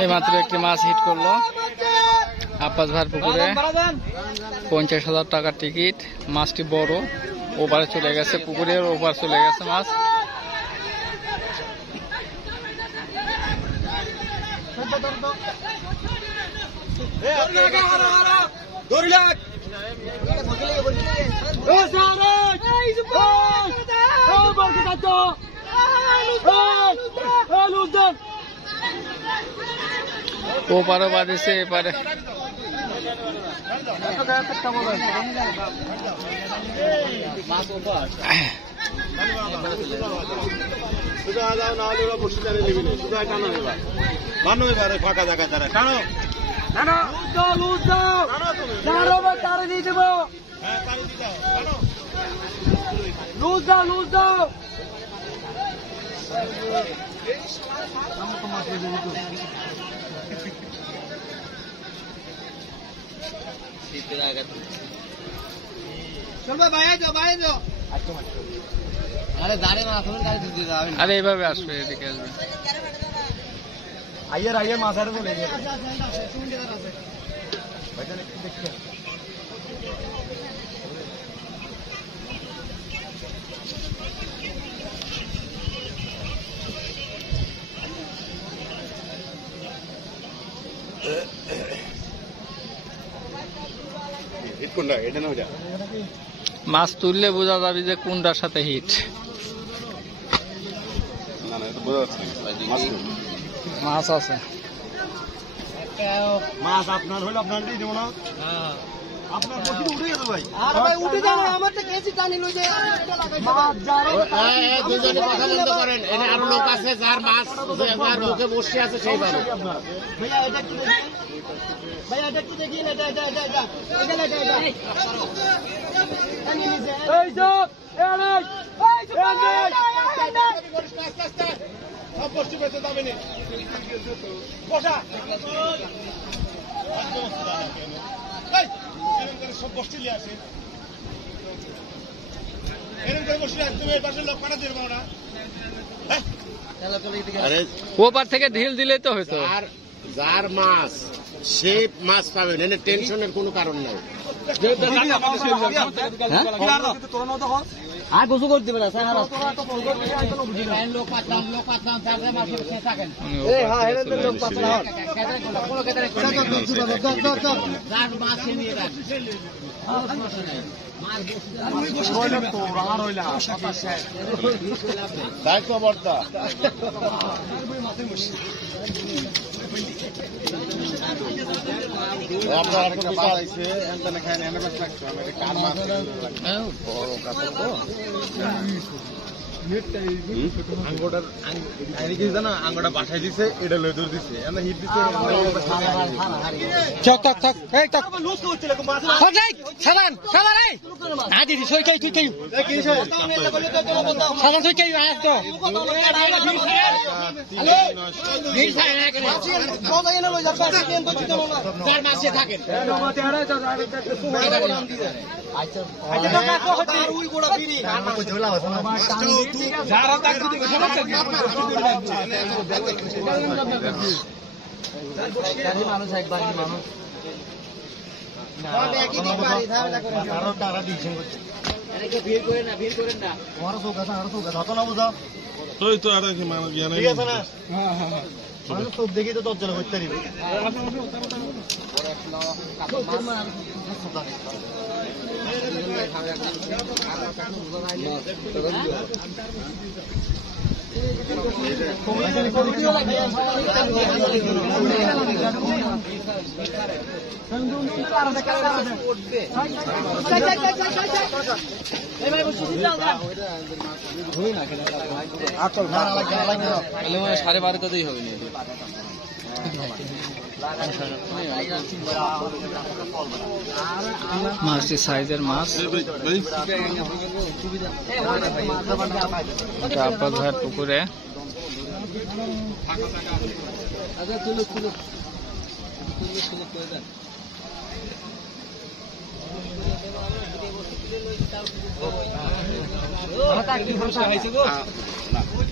এই মাত্র একটি মাছ হিট করলো আব্বাস ভাইয়ের পুকুরে। 50,000 টাকার টিকিট। মাছটি বড়, ওপারে চলে গেছে, পুকুরের ওপার চলে গেছে মাছ। ওপারে বাঁধেছে, এপারে ফাঁকা জায়গা তারা আরে এইভাবে আসবে, এদিকে আসবে। আইয়ার আইয়ার মাথার বলে মাছ তুললে বোঝা যাবে যে কোনটার সাথে হিট। মাছ আছে, মাছ আপনার হলে আপনার দিয়ে দেবো না। আপনার উঠে গেছে ভাই, উঠে যাবো আমার তো কেসি টানি লই যায়। দুজনে কথা বন্ধ করেন। এখানে আর লোক আছে যার মাছ যার মুখে বসে আছে সেই ভালো। ভাইয়া এটা কি দেখি, ভাইয়া এটা কি দেখি, এটা এটা এটা এটা এটা এটা এই যো সব বসে পেতে যাবে না বসা সব বসতে আসে এরকম করে বসে তুমি এই পাশে লোক পাঠা দেবে না। ওপার থেকে ঢিল দিলেই তো হয়তো। যার মাছ সে মাছ পাবেন, এনে টেনশনের কোনো কারণ নাই। আর গোসু করে দিবে না স্যার। দায়িত্ববর্তা আপনার বাড়াইছে আঙ্গটা বাসায় দিছে, এটা লেদুর দিছে, হিট দিছে। মানুষ একবার মানুষ ভিড় করেন না আমার চোখ আছে, আর চোখ আছে না বুঝা তুই তো আর কি মানুষ জ্ঞান ঠিক আছে না। মানুষ চোখ দেখি তো দরজা করতে পারবে। সাড়ে 12টাতেই হবে না। মাছটি সাইজের মাছ, আব্বাস ভাইয়ের পুকুরে।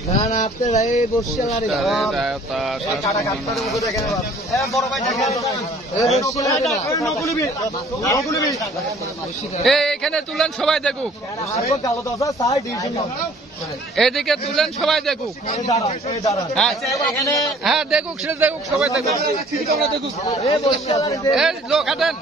না না আপনারা এই বসে আর বড় ভাই দেখেন এখানে তুলেন সবাই দেখুক, এদিকে তুলেন সবাই দেখুক। হ্যাঁ দেখুক, সে দেখুক, সবাই দেখুক। লোক হাঁটেন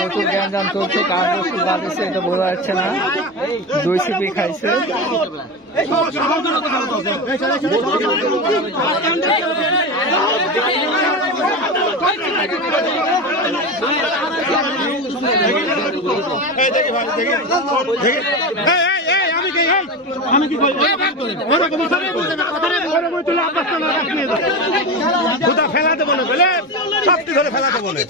প্রচুর গ্যাঞ্জাম চলছে, কার বস্তু বাজেছে এটা বোঝা যাচ্ছে না। 2 সিপি খাইছে। ফেলাতে বলে বলে সবটি ধরে ফেলাতে বলে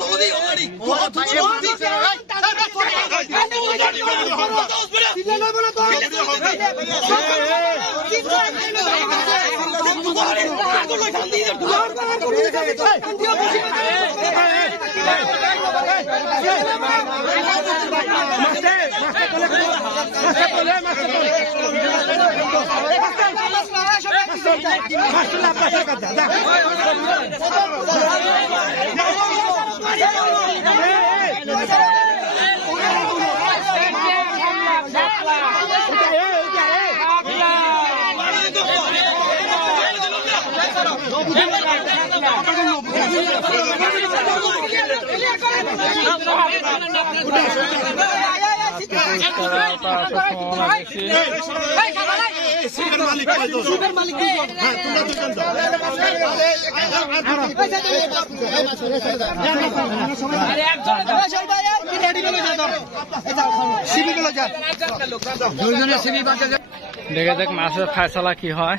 দেখে দেখ মাছের ফায়সালা কি হয়।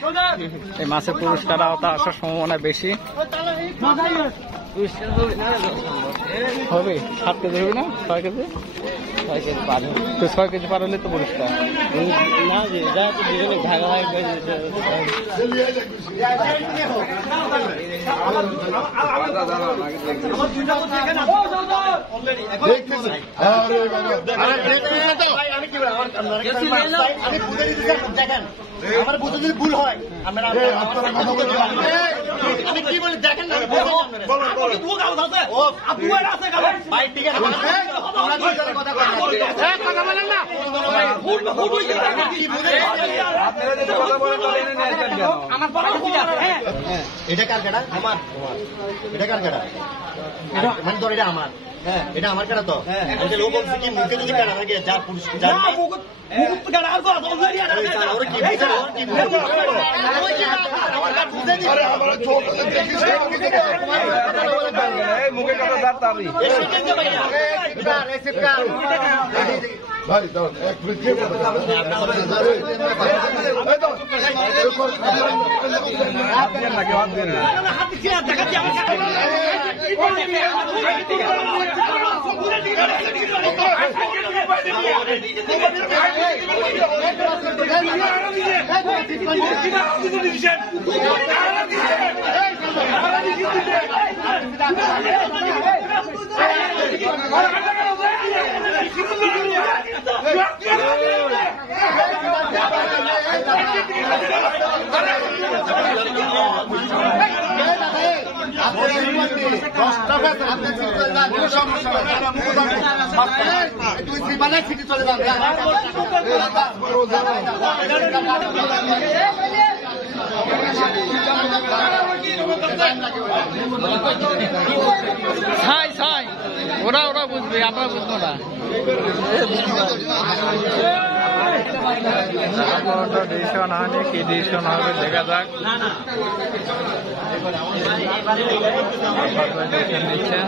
এই মাছের পুরস্কার আওতা আসার সম্ভাবনা বেশি হবে। 7 কেজি হবে না, 6 কেজি? 6 কেজি পারবে তো, 6 কেজি পার হলে তো পুরস্কার না। যে যা দুজনে ভাগাভাগি দেখেন আমার বুঝতে যদি ভুল হয় আমি কি বলি দেখেন না, এটা কার কাটা? আমার। এটা কার কাটা? মানে ধর এটা আমার, এটা আমার কাটা। তো লোক বলছে কি মুখে যদি কাটা থাকে যার পুরস্কার ভাই দাও এক মিনিট চলে যান। ছাই ছাই ওরা ওরা বুঝবে, আপনারা বুঝবো না। ডিসিশন হয়নি, কি ডিসিশন হবে দেখা যাক। নিচ্ছে